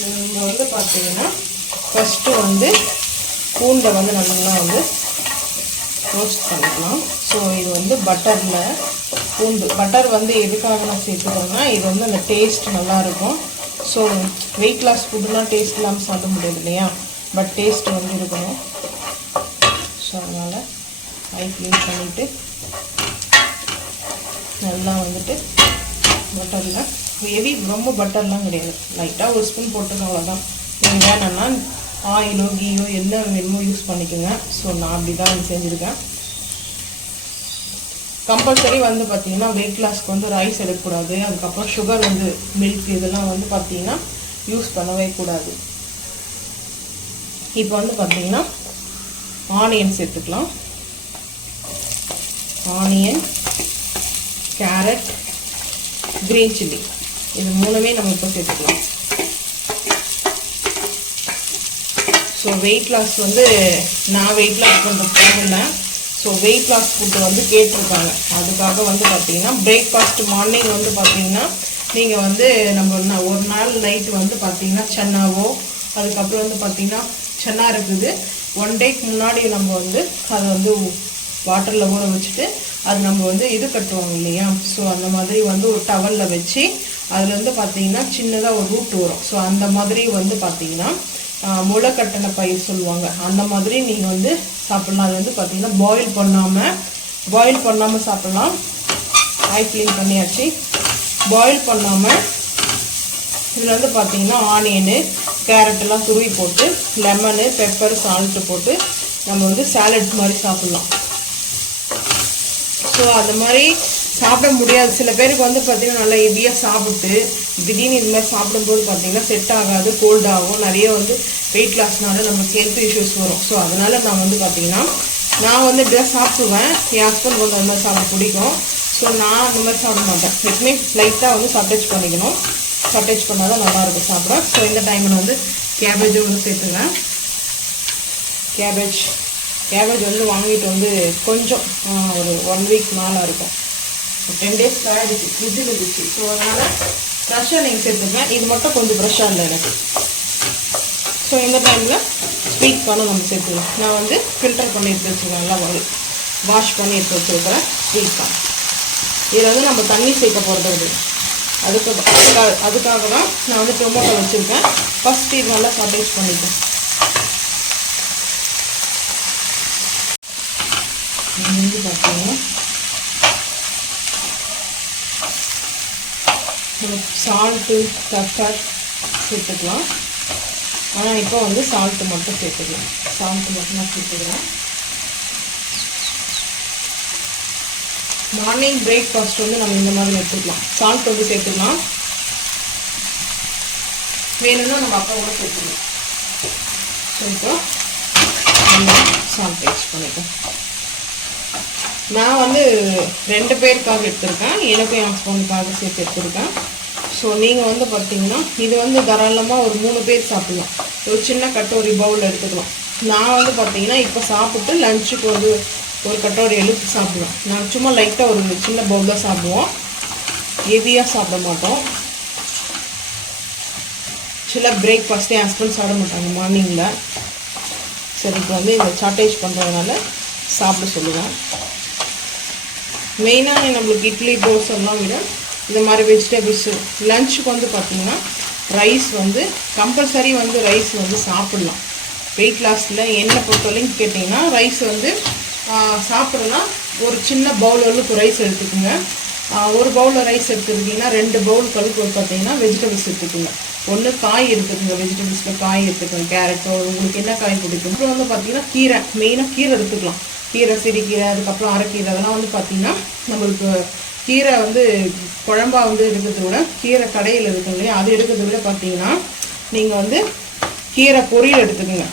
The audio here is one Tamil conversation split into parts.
நம்ம வந்து பார்த்தீங்கன்னா ஃபஸ்ட்டு வந்து பூண்டை வந்து நல்லா வந்து ரோஸ்ட் பண்ணிக்கலாம். ஸோ இது வந்து பட்டரில் பூண்டு பட்டர் வந்து எதுக்காக நான் சேர்த்துக்கிறேன்னா இது வந்து அந்த டேஸ்ட் நல்லாயிருக்கும். ஸோ வெயிட் லாஸ் ஃபுட்டுலாம் டேஸ்ட் இல்லாமல் சாப்பிட முடியாது இல்லையா, பட் டேஸ்ட் வந்து இருக்கணும். ஸோ அதனால் ஹை ஃப்ளேம் பண்ணிவிட்டு நல்லா வந்துட்டு பட்டரில் ஹெவி ரொம்ப பட்டர்லாம் கிடையாது, லைட்டாக ஒரு ஸ்பூன் போட்டுருக்கோம் அவ்வளோதான். நீங்கள் வேணும்னா ஆயிலோ கீயோ என்ன வேணுமோ யூஸ் பண்ணிக்கோங்க. ஸோ நான் அப்படி தான் செஞ்சுருக்கேன். கம்பல்சரி வந்து பார்த்தீங்கன்னா வெயிட் லாஸ்க்கு வந்து ரைஸ் எடுக்கக்கூடாது. அதுக்கப்புறம் சுகர் வந்து மில்க் இதெல்லாம் வந்து பார்த்தீங்கன்னா யூஸ் பண்ணவே கூடாது. இப்போ வந்து பார்த்தீங்கன்னா ஆனியன் சேர்த்துக்கலாம். ஆனியன், கேரட், கிரீன் சில்லி இது மூணுமே நம்ம இப்போ சேர்த்துக்கலாம். ஸோ வெயிட் லாஸ் வந்து நான் வெயிட் லாஸ் பண்ணுறதுக்காக இல்லை, ஸோ வெயிட் லாஸ் ஃபுட்டு வந்து கேட்டிருக்காங்க. அதுக்காக வந்து பார்த்தீங்கன்னா பிரேக்ஃபாஸ்ட் மார்னிங் வந்து பார்த்தீங்கன்னா நீங்கள் வந்து நம்ம ஒரு நாள் நைட்டு வந்து பார்த்தீங்கன்னா சன்னாவோ, அதுக்கப்புறம் வந்து பார்த்தீங்கன்னா சன்னா இருக்குது 1 டேக்கு முன்னாடி நம்ம வந்து அதை வந்து வாட்டரில் ஊற வச்சுட்டு அது நம்ம வந்து இது கட்டுவாங்க இல்லையா, ஸோ அந்த மாதிரி வந்து ஒரு டவலில் வச்சு அதில் வந்து பார்த்தீங்கன்னா சின்னதாக ஒரு ரூட் வரும். ஸோ அந்த மாதிரி வந்து பார்த்தீங்கன்னா முளை கட்டின பயிர் சொல்லுவாங்க, அந்த மாதிரி நீங்கள் வந்து சாப்பிட்லாம். அது வந்து பார்த்தீங்கன்னா பாயில் பண்ணாமல் சாப்பிட்லாம். ஹை ஃப்ளேம் பண்ணியாச்சு. பாயில் பண்ணாமல் இதில் வந்து பார்த்தீங்கன்னா ஆனியனு கேரட்டெல்லாம் துருவி போட்டு லெமனு பெப்பர் சால்ட்டு போட்டு நம்ம வந்து சாலட் மாதிரி சாப்பிட்லாம். ஸோ அது மாதிரி சாப்பிட முடியாது சில பேருக்கு வந்து பார்த்திங்கன்னா நல்லா ஹெவியாக சாப்பிட்டு திடீர்னு இது மாதிரி சாப்பிடும்போது பார்த்திங்கன்னா செட் ஆகாது, கோல்ட் ஆகும், நிறைய வந்து வெயிட் லாஸ்னால நமக்கு ஹெல்த் இஷ்யூஸ் வரும். ஸோ அதனால் நான் வந்து பார்த்திங்கன்னா நான் வந்து இப்படிதான் சாப்பிடுவேன். என் ஹஸ்பண்ட் வந்து அந்த மாதிரி சாப்பிட பிடிக்கும். ஸோ நான் அந்த மாதிரி சாப்பிட மாட்டேன். எப்பவுமே லைட்டாக வந்து சட்டேஜ் பண்ணிக்கணும். சட்டேஜ் பண்ணால் தான் நல்லாயிருக்கும் சாப்பிட. ஸோ இந்த டைமில் வந்து கேபேஜும் வந்து சேர்த்துக்கிறேன். கேபேஜ் வந்து வாங்கிட்டு வந்து கொஞ்சம் ஒரு 1 வீக் மேலே இருக்கும். 10 days ஆகிடுச்சு, ஃப்ரிட்ஜில் இருந்துச்சு. ஸோ அதனால் ஃப்ரெஷ்ஷாக நீங்கள் சேர்த்துக்கேன். இது மட்டும் கொஞ்சம் ஃப்ரெஷ்ஷாக இல்லை எனக்கு. ஸோ இந்த டைமில் ஸ்வீட் கார்னும் நம்ம சேர்த்துக்கலாம். நான் வந்து ஃபில்டர் பண்ணி எடுத்து வச்சுருக்கேன், நல்லா வாஷ் பண்ணி எடுத்து வச்சுருக்கிறேன் ஸ்வீட் கார்ன். இதில் வந்து நம்ம தண்ணி சேர்க்க போகிறது அதுக்காக தான் நான் வந்து டொமேட்டோ வச்சுருக்கேன். ஃபஸ்ட் இது நல்லா சாட்டேஜ் பண்ணிட்டேன். வந்து பார்த்தீங்கன்னா சால்ட்டு பெப்பர் சேர்த்துக்கலாம். ஆனால் இப்போ வந்து சால்ட்டு மட்டும் சேர்த்துக்கலாம். சால்ட்டு மட்டும் நான் சேர்த்துக்கிறேன். மார்னிங் பிரேக்ஃபாஸ்ட் வந்து நம்ம இந்த மாதிரி எடுத்துக்கலாம். சால்ட் வந்து சேர்த்துக்கலாம், வேணும்னா நம்ம அப்பா கூட சேர்த்துக்கலாம். ஸோ இப்போ நம்ம சால்ட் டேஸ்ட் பண்ணிக்கலாம். நான் வந்து 2 பேருக்காக எடுத்திருக்கேன், எனக்கும் என் ஹஸ்பண்டுக்காக சேர்த்து எடுத்திருக்கேன். ஸோ நீங்கள் வந்து பார்த்தீங்கன்னா இது வந்து தாராளமாக ஒரு 3 பேர் சாப்பிட்லாம். ஒரு சின்ன கட்டோரி பவுல் எடுத்துக்கலாம். நான் வந்து பார்த்தீங்கன்னா இப்போ சாப்பிட்டு லஞ்சுக்கு வந்து ஒரு கட்டோரி எழுத்து சாப்பிடுவேன். நான் சும்மா லைட்டாக ஒரு சின்ன பவுலில் சாப்பிடுவோம், ஹெவியாக சாப்பிட மாட்டோம். சில பிரேக்ஃபாஸ்ட்டே என் ஹஸ்பண்ட் சாப்பிட மாட்டாங்க மார்னிங்கில். சரி, இப்போ வந்து இந்த சாட்டேஜ் பண்ணுறதுனால சாப்பிட சொல்லுவேன். மெயினாக நம்மளுக்கு இட்லி தோசைலாம் விட இந்த மாதிரி வெஜிடபிள்ஸு லஞ்சுக்கு வந்து பார்த்திங்கன்னா ரைஸ் வந்து கம்பல்சரி வந்து ரைஸ் வந்து சாப்பிட்லாம். வெயிட் லாஸில் என்ன பொறுத்தவரைக்கும் கேட்டிங்கன்னா ரைஸ் வந்து சாப்பிட்றதுனா ஒரு சின்ன பவுல் அளவுக்கு ரைஸ் எடுத்துக்கோங்க. ஒரு பவுலில் ரைஸ் எடுத்துக்கிட்டிங்கன்னா 2 பவுல் கழுக்கு பார்த்தீங்கன்னா வெஜிடபிள்ஸ் எடுத்துக்கோங்க. ஒன்று காய் எடுத்துக்கோங்க, வெஜிடபிள்ஸில் காய் எடுத்துக்கோங்க, கேரட்டோ உங்களுக்கு என்ன காய் பிடிக்கும். அப்புறம் வந்து பார்த்திங்கன்னா கீரை, மெயினாக கீரை எடுத்துக்கலாம். கீரை, சிறுகீரை, அதுக்கப்புறம் அரைக்கீரை, அதெல்லாம் வந்து பார்த்திங்கன்னா நம்மளுக்கு கீரை வந்து குழம்பா வந்து எடுக்கிறத விட கீரை கடையில் இருக்கும் இல்லையா, அது எடுக்கிறத விட பார்த்திங்கன்னா நீங்கள் வந்து கீரை பொரியல் எடுத்துக்கோங்க.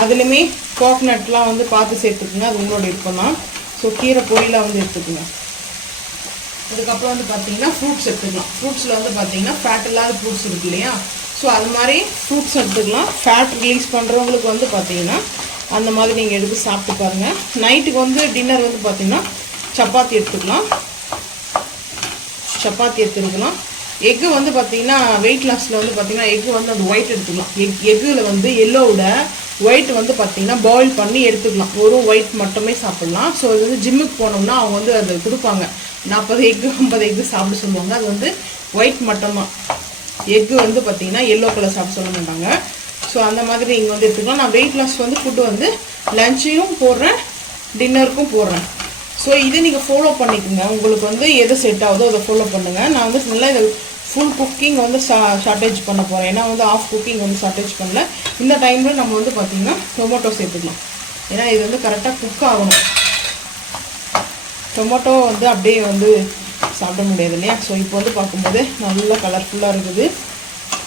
அதுலேயுமே கோகனட்லாம் வந்து பார்த்து சேர்த்துக்குங்க, அது உங்களோட எடுக்கணும். ஸோ கீரை பொரியலாக வந்து எடுத்துக்கோங்க. அதுக்கப்புறம் வந்து பார்த்திங்கன்னா ஃப்ரூட்ஸ் எடுத்துக்கலாம். ஃப்ரூட்ஸில் வந்து பார்த்திங்கன்னா ஃபேட் இல்லாத ஃப்ரூட்ஸ் இருக்குது இல்லையா, ஸோ அது மாதிரி ஃப்ரூட்ஸ் எடுத்துக்கலாம். ஃபேட் ரிலீஸ் பண்ணுறவங்களுக்கு வந்து பார்த்திங்கன்னா அந்த மாதிரி நீங்கள் எடுத்து சாப்பிட்டு பாருங்கள். நைட்டுக்கு வந்து டின்னர் வந்து பார்த்திங்கன்னா சப்பாத்தி எடுத்துக்கலாம். எக்கு வந்து பார்த்தீங்கன்னா வெயிட் லாஸில் வந்து பார்த்தீங்கன்னா எக்கு வந்து அந்த ஒயிட் எடுத்துக்கலாம். எக்கில் வந்து எல்லோவோட ஒயிட் வந்து பார்த்தீங்கன்னா பாயில் பண்ணி எடுத்துக்கலாம். ஒரு ஒயிட் மட்டுமே சாப்பிட்லாம். ஸோ இது வந்து ஜிம்முக்கு போனோம்னா அவங்க வந்து அது கொடுப்பாங்க, 40 எக்கு 50 எக்கு சாப்பிட சொல்லுவாங்க. அது வந்து ஒயிட் மட்டும்தான். எக்கு வந்து பார்த்தீங்கன்னா எல்லோ கலர் சாப்பிட சொல்ல மாட்டாங்க. ஸோ அந்த மாதிரி நீங்கள் வந்து எடுத்துக்கலாம். நான் வெயிட் லாஸ் வந்து ஃபுட்டு வந்து லஞ்சையும் போடுறேன், டின்னருக்கும் போடுறேன். ஸோ இதை நீங்கள் ஃபாலோ பண்ணிக்கோங்க. உங்களுக்கு வந்து எது செட் ஆகுதோ அதை ஃபாலோ பண்ணுங்கள். நான் வந்து நல்லா இதை ஃபுல் குக்கிங் வந்து ஷார்ட்டேஜ் பண்ண போகிறேன். ஏன்னா வந்து ஆஃப் குக்கிங் வந்து ஷார்ட்டேஜ் பண்ணல. இந்த டைமில் நம்ம வந்து பார்த்திங்கன்னா டொமேட்டோ சேர்த்துக்கலாம். ஏன்னா இது வந்து கரெக்டாக குக் ஆகணும். டொமேட்டோ வந்து அப்படியே வந்து சாப்பிட முடியாது இல்லையா? ஸோ இப்போ வந்து பார்க்கும்போது நல்லா கலர்ஃபுல்லாக இருக்குது.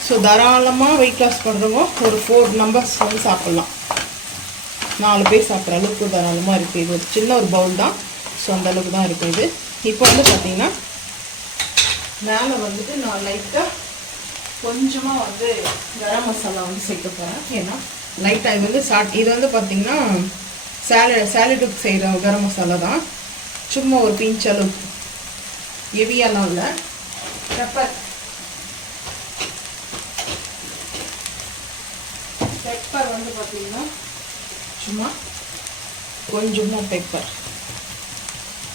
ஸோ தாராளமாக வெயிட் லாஸ் பண்ணுறவங்க ஒரு 4 நம்பர்ஸ் வந்து சாப்பிட்லாம். 4 பேர் சாப்பிட்ற அளவுக்கு தாராளமாக இருக்குது. இது ஒரு சின்ன ஒரு பவுல் தான். ஸோ அந்தளவுக்கு தான் இருக்குது இது. இப்போ வந்து பார்த்திங்கன்னா மேலே வந்துட்டு நான் லைட்டாக கொஞ்சமாக வந்து கரம் மசாலா வந்து சேர்க்க போகிறேன். ஏன்னா லைட்டாக இது வந்து இது வந்து பார்த்திங்கன்னா சாலடுக்கு செய்கிற கரம் மசாலா தான். சும்மா ஒரு பிஞ்ச் அளவுக்கு, ஹெவியாலாம் இல்லை. பெப்பர் வந்து பார்த்திங்கன்னா சும்மா கொஞ்சமாக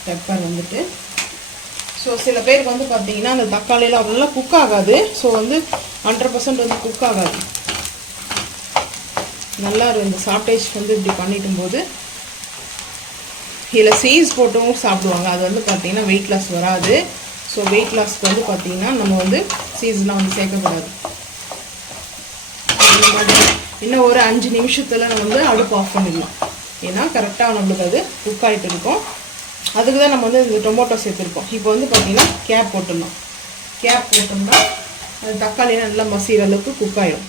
பெப்பர் வந்துட்டு. ஸோ சில பேருக்கு வந்து பார்த்தீங்கன்னா அந்த தக்காளியில் அவ்வளோ குக் ஆகாது. ஸோ வந்து 100% வந்து குக் ஆகாது. நல்லா இந்த சாப்டேஜ் வந்து இப்படி பண்ணிட்டும் போது இதில் சீஸ் போட்டும் சாப்பிடுவாங்க. அது வந்து பார்த்திங்கன்னா வெயிட் லாஸ் வராது. ஸோ வெயிட் லாஸ்க்கு வந்து பார்த்திங்கன்னா நம்ம வந்து சீஸ்லாம் வந்து சேர்க்கக்கூடாது. இன்னும் ஒரு 5 நிமிஷத்தில் நம்ம வந்து அடுப்பு ஆஃப் பண்ணிடலாம். ஏன்னா கரெக்டாக நம்மளுக்கு அது குக் ஆகிட்டு இருக்கும். அதுக்கு தான் நம்ம வந்து இந்த டொமேட்டோ சேர்த்துருக்கோம். இப்போ வந்து பார்த்திங்கன்னா கேப் போட்டோம்னா அது தக்காளியெலாம் நல்லா மசிகிற அளவுக்கு குக் ஆகிடும்.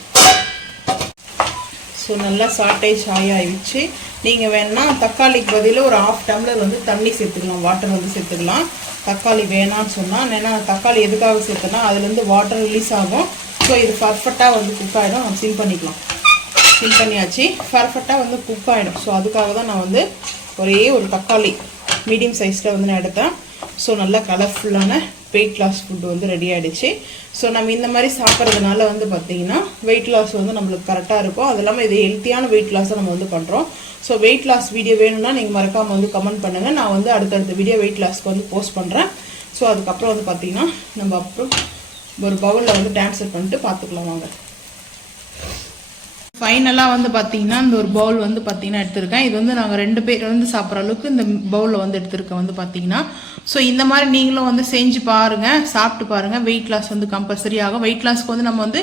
ஸோ நல்லா சாட்டேஜ் ஆகிடுச்சு. நீங்கள் வேணால் தக்காளிக்கு பதில் ஒரு 1/2 டம்ளர் வந்து தண்ணி சேர்த்துக்கலாம், வாட்டர் வந்து சேர்த்துக்கலாம். தக்காளி வேணான்னு சொன்னால், ஏன்னா தக்காளி எதுக்காக சேர்த்தோன்னா அதுலேருந்து வாட்டர் ரிலீஸ் ஆகும். ஸோ இது பர்ஃபெக்டாக வந்து குக் ஆகிடும். நம்ம சிம் பண்ணிக்கலாம். சிம் பண்ணியாச்சு, பர்ஃபெக்டாக வந்து குக் ஆகிடும். ஸோ அதுக்காக தான் நான் வந்து ஒரே ஒரு தக்காளி மீடியம் சைஸில் வந்து நான் எடுத்தேன். ஸோ நல்லா கலர்ஃபுல்லான வெயிட் லாஸ் ஃபுட்டு வந்து ரெடி ஆகிடுச்சு. ஸோ நம்ம இந்த மாதிரி சாப்பிட்றதுனால வந்து பார்த்திங்கன்னா வெயிட் லாஸ் வந்து நம்மளுக்கு கரெக்டாக இருக்கும். அது இல்லாமல் இது ஹெல்த்தியான வெயிட் லாஸை நம்ம வந்து பண்ணுறோம். ஸோ வெயிட் லாஸ் வீடியோ வேணும்னா நீங்கள் மறக்காமல் வந்து கமெண்ட் பண்ணுங்கள். நான் வந்து அடுத்தடுத்த வீடியோ வெயிட் லாஸ்க்கு வந்து போஸ்ட் பண்ணுறேன். ஸோ அதுக்கப்புறம் வந்து பார்த்திங்கன்னா நம்ம அப்புறம் ஒரு பவுலில் வந்து ட்ரான்ஸ்ஃபர் பண்ணிட்டு பார்த்துக்கலாம் வாங்க. ஃபைனலாக வந்து பார்த்திங்கன்னா இந்த ஒரு பவுல் வந்து பார்த்திங்கன்னா எடுத்திருக்கேன். இது வந்து நாங்கள் 2 பேர் வந்து சாப்பிட்ற அளவுக்கு இந்த பவுலில் வந்து எடுத்திருக்கேன் வந்து பார்த்திங்கன்னா. ஸோ இந்த மாதிரி நீங்களும் வந்து செஞ்சு பாருங்கள், சாப்பிட்டு பாருங்கள். வெயிட் லாஸ் வந்து கம்பல்சரி ஆகும். வெயிட் லாஸ்க்கு வந்து நம்ம வந்து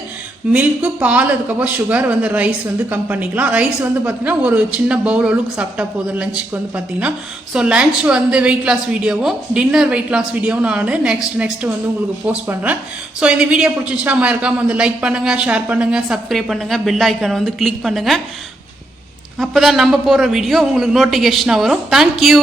மில்க்கு, பால், அதுக்கப்புறம் சுகர் வந்து ரைஸ் வந்து கம் பண்ணிக்கலாம். ரைஸ் வந்து பார்த்திங்கன்னா ஒரு சின்ன பவுல் அளவுக்கு சாப்பிட்டா போதும் லஞ்சுக்கு வந்து பார்த்திங்கன்னா. ஸோ லஞ்ச் வந்து வெயிட் லாஸ் வீடியோவும் டின்னர் வெயிட் லாஸ் வீடியோவும் நான் நெக்ஸ்ட் வந்து உங்களுக்கு போஸ்ட் பண்ணுறேன். ஸோ இந்த வீடியோ பிடிச்சிச்சுன்னா மறக்காமல் வந்து லைக் பண்ணுங்கள், ஷேர் பண்ணுங்கள், சப்ஸ்கிரைப் பண்ணுங்கள், பெல் ஐக்கானை வந்து கிளிக் பண்ணுங்கள். அப்போ தான் நம்ம போடுற வீடியோ உங்களுக்கு நோட்டிஃபிகேஷனாக வரும். தேங்க்யூ.